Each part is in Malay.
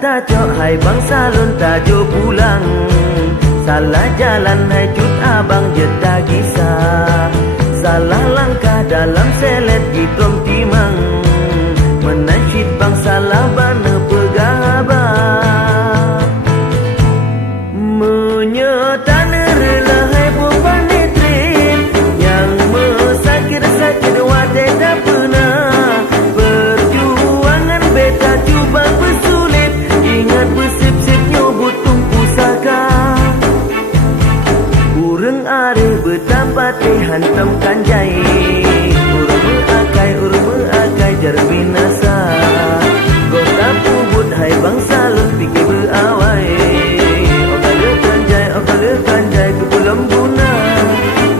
tajuk hai bang salon tajuk pulang. Salah jalan hai cut abang jeda kisah. Salah langkah dalam selet hitam timang. Menasyid bang salah bana pegang abang. Menyertan rela hai bukan netrin. Yang mesakit-sakit wadah tak pernah. Perjuangan beta cuba bersulit. Ingat bersip-sip nyobut pusaka. Urang are berdapat hantamkan jahit. Urang mengakai jar binasa. Kota pubut hai bang salon fikir berawai. Okalekan jai ke pulang guna.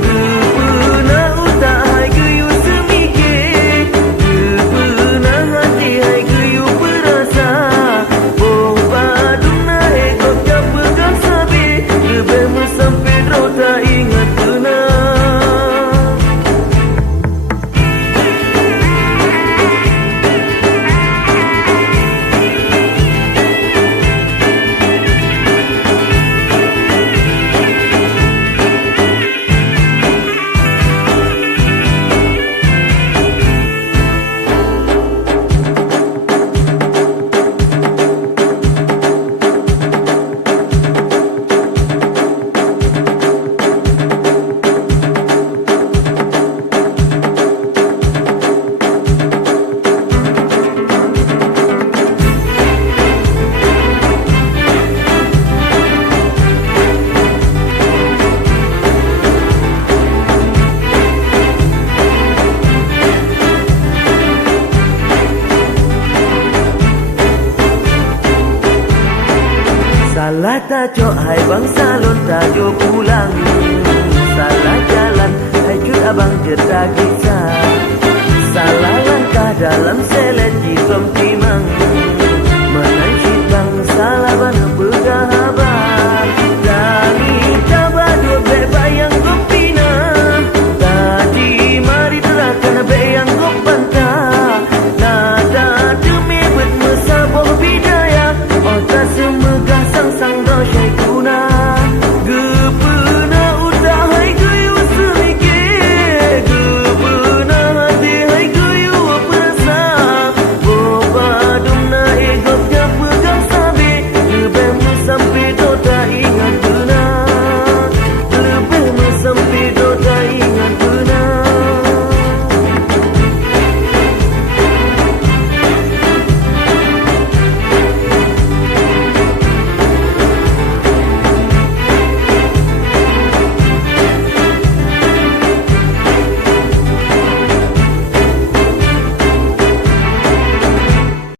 Gepena utak hai geyu semikir. Gepena hati hai geyu perasa. Oh paduna hai kau tak pegang sabit. Lebih sampai drau tak ingat kena. Salah tajuk hai bang salon tajuk pulang. Salah jalan hai cut abang jeda kisah. Salah langkah dalam selet hitam timang. Menasyid bang salah bana pegang